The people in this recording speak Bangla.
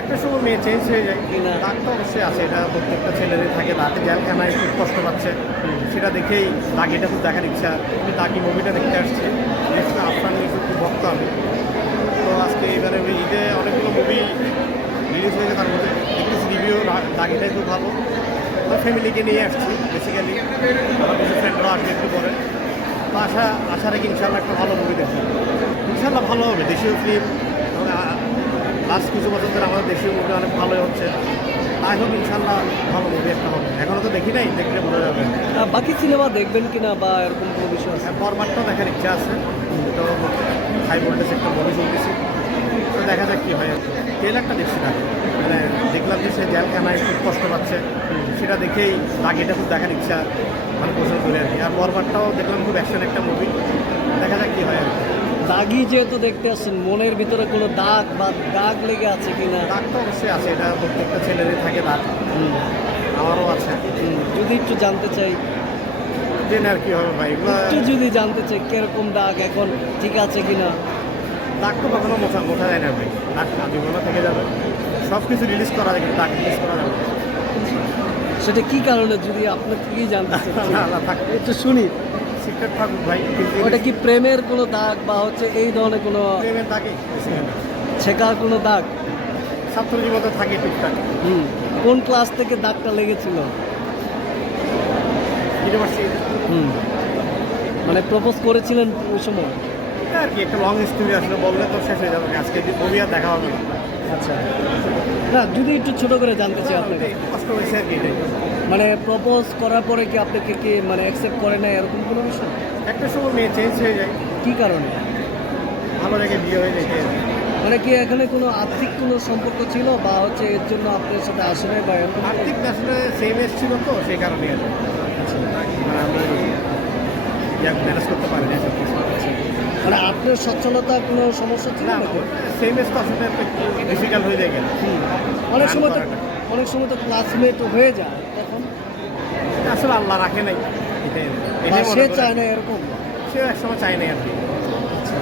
একটা সময় মেয়ে চেঞ্জ হয়ে যায়। না। দাগ তো অবশ্যই আছে এটা প্রত্যেকটা ছেলেরই থাকে দাঁতে জেলখানায় খুব কষ্ট পাচ্ছে। সেটা দেখেই দাগ এটা খুব দেখার ইচ্ছা আমি দাগি মুভিটা দেখতে আসছি আফরান নিয়ে খুব ভক্ত আমি। তো আজকে এবারে ওই ঈদে অনেকগুলো মুভি রিলিজ হয়েছে তার মধ্যে। দেখতেছি রিভিউ দাগিটাই খুব ভালো। আমার ফ্যামিলিকে নিয়ে আসছি বেসিক্যালি আমার কিছু ফ্রেন্ডরাও আসবে একটু পরে। তো আশা আশা রেখে ইনশাল্লাহ একটা ভালো মুভি দেখব। ইনশাল্লাহ ভালো হবে দেশীয় ফিল্ম লাস্ট কিছু বছর ধরে আমাদের দেশীয় মুভি অনেক ভালোই হচ্ছে। আই হোপ ইনশাল্লাহ ভালো মুভি একটা হবে। এখনও তো দেখি নাই দেখলে বোঝা যাবে। বাকি সিনেমা দেখবেন কিনা বা এরকম কোনো বিষয় আছে? ফরম্যাটটাও দেখার ইচ্ছা আছে। তো হাই ভোল্টেজ একটা মুভি শুনতেছি। তো দেখা যাক কী হয়। ট্রেলারটা দেখছি না। মানে দেখলাম যে সে জেলখানায় খুব কষ্ট পাচ্ছে। সেটা দেখেই দাগিটা খুব দেখার ইচ্ছা। মানে পছন্দ করে আর কি। আর বরবারটাও দেখলাম খুব অ্যাকশন একটা মুভি দেখা যাক কী হয় আর কি। দাগি যেহেতু দেখতে আসছেন মনের ভিতরে কোনো দাগ বা দাগ লেগে আছে কিনা? দাগ তো অবশ্যই আছে এটা প্রত্যেকটা ছেলেরই থাকে দাগ। আমারও আছে। যদি একটু জানতে চাই। দেন আর কি হবে ভাই একটু যদি জানতে চাই কীরকম দাগ এখন ঠিক আছে কিনা? দাগ তো কখনো মোছা মোছা যায় না ভাই। দাগ জীবনে থেকে যাবে। সব কিছু রিলিজ করা যায় কিন্তু দাগ রিলিজ করা যাবে সেটা কি কারণে যদি আপনার থেকেই জানতে চাই? না না একটু শুনি। সিক্রেট থাকুক ভাই ওটা কি প্রেমের কোনো দাগ বা হচ্ছে এই ধরনের কোনো প্রেমের দাগে ছেঁকা কোনো দাগ? ছাত্র জীবনে থাকে টুকটাক। হুম কোন ক্লাস থেকে দাগটা লেগেছিল? ইউনিভার্সিটি হুম মানে প্রপোজ করেছিলেন ওই সময়? আর কি একটা লং স্টোরি আসলে বললে তো শেষ হয়ে যাবে। আজকে আর দেখা হবে। আচ্ছা। না যদি একটু ছোট করে জানতে চাই আপনাকে। কষ্ট হয়েছে আর কি মানে প্রপোজ করার পরে কি আপনাকে কি মানে অ্যাকসেপ্ট করে না এরকম কোনো বিষয়? একটা সময় মেয়ে চেঞ্জ হয়ে যায়। কি কারণে? ভালো জায়গায় বিয়ে হয়ে যায়। মানে কি এখানে কোনো আর্থিক কোনো সম্পর্ক ছিল বা হচ্ছে এর জন্য আপনার সাথে আসে নাই বা এরকম আর্থিক আসলে সেম এজ ছিল তো সেই কারণে আর কি। মানে আমি ম্যানেজ করতে সব কিছু। মানে আপনার সচ্ছলতা কোনো সমস্যা ছিল না সেম স্টাফের একটু ডিফিকাল্ট হয়ে যায় অনেক সময় তো অনেক সময় তো ক্লাসমেট হয়ে যায় তখন। আসলে আল্লাহ রাখে নাই। সে চায় না এরকম। সে একসময় চায় না আর কি। আচ্ছা।